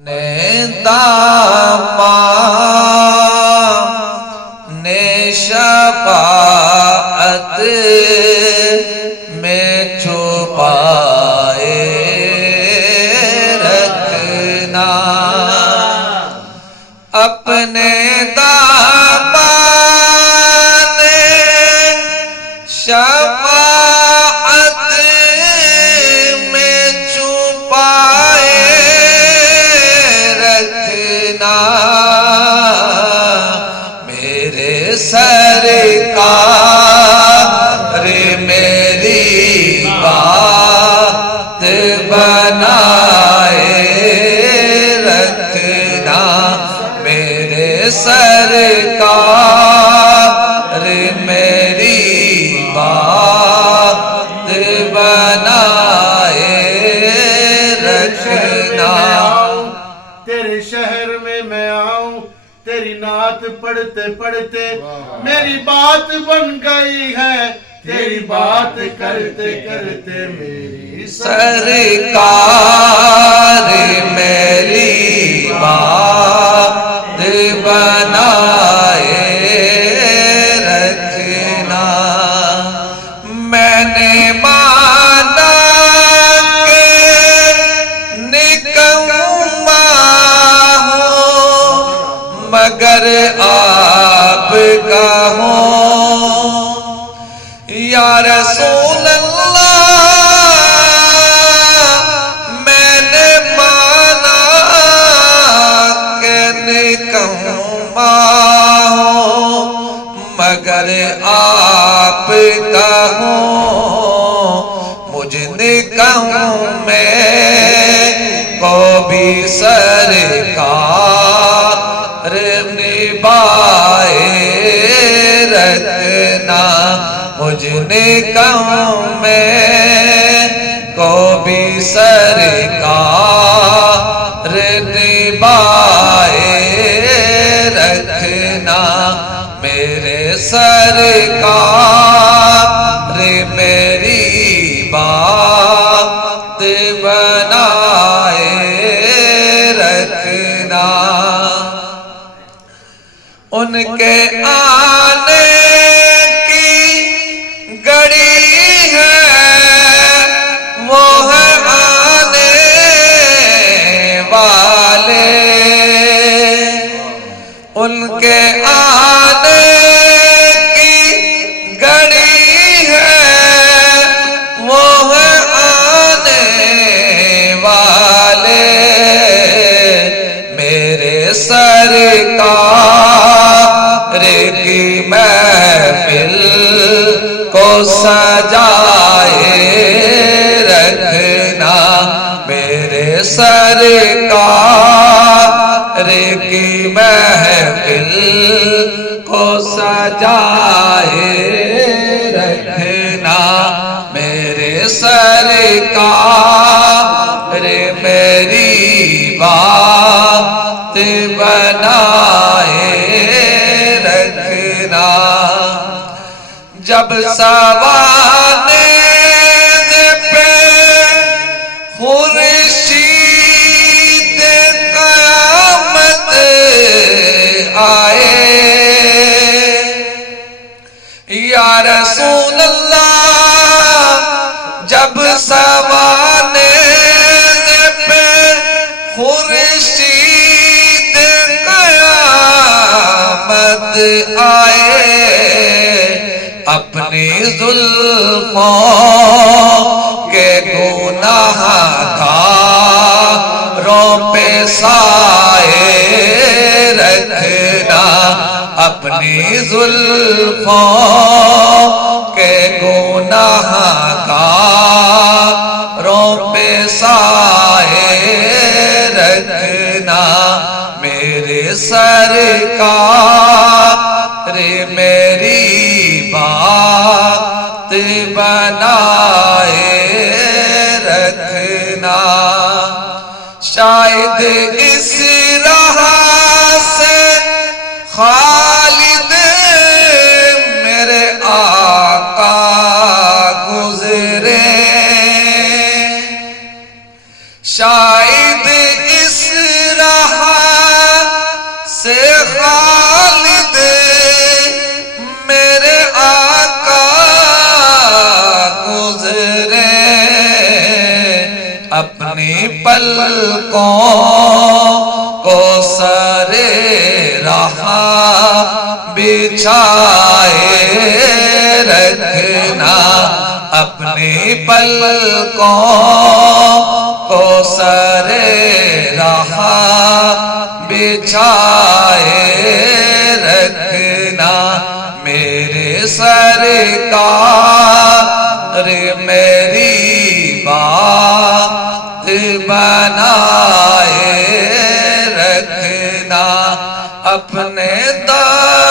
داماں نے شفاعت میں چھپائے رکھنا، اپنے داماں نے شفاعت میں چھپائے رکھنا، میرے سرکار میری بات بنائے رکھنا، میرے سرکار میری بات بنائے رکھنا۔ تیرے شہر میں میں آؤں، تیری نعت پڑھتے پڑھتے میری بات بن گئی ہے، تیری بات کرتے کرتے میری سرکار میری بات بنائے رکھنا، میں نے مانا کہ نکما ہوں مگر آپ کا ہوں، یا رسول اللہ میں نے مانا کہ نکما ہوں مگر آپ کا ہوں، مجھ نکمے کو بھی سرکار نبھائے رکھنا، مجھ نکمے کو بھی سرکار نبھائے رکھنا، میرے سرکار میری بات بنائے رکھنا، ان کے آنے کی گھڑی ہے وہ ہے آنے والے، ان کے آنے کی گھڑی ہے وہ ہے آنے والے، میرے سرکار کی محفل کو سجائے رکھنا، میرے سرکار کی محفل کو سجائے رکھنا، میرے سرکار میری بات بنائے رکھنا، جب سوانے پہ خورشید قیامت آئے، یا رسول اللہ جب سوانے پہ خورشید قیامت آئے، اپنی زلفوں کے گناہ گاروں پہ سائے رکھنا، اپنی زلفوں کے گناہ گاروں پہ سائے رکھنا، میرے سرکار میری بات بنائے رکھنا، شاید اس راہ سے خالد میرے آقا گزرے، شاید اس اپنی پلکوں کو سرے رہا بچھائے رکھنا، اپنی پلکوں کو سرے رہا بچھائے رکھنا، میرے سرکار میری بات بنائے رکھنا، اپنے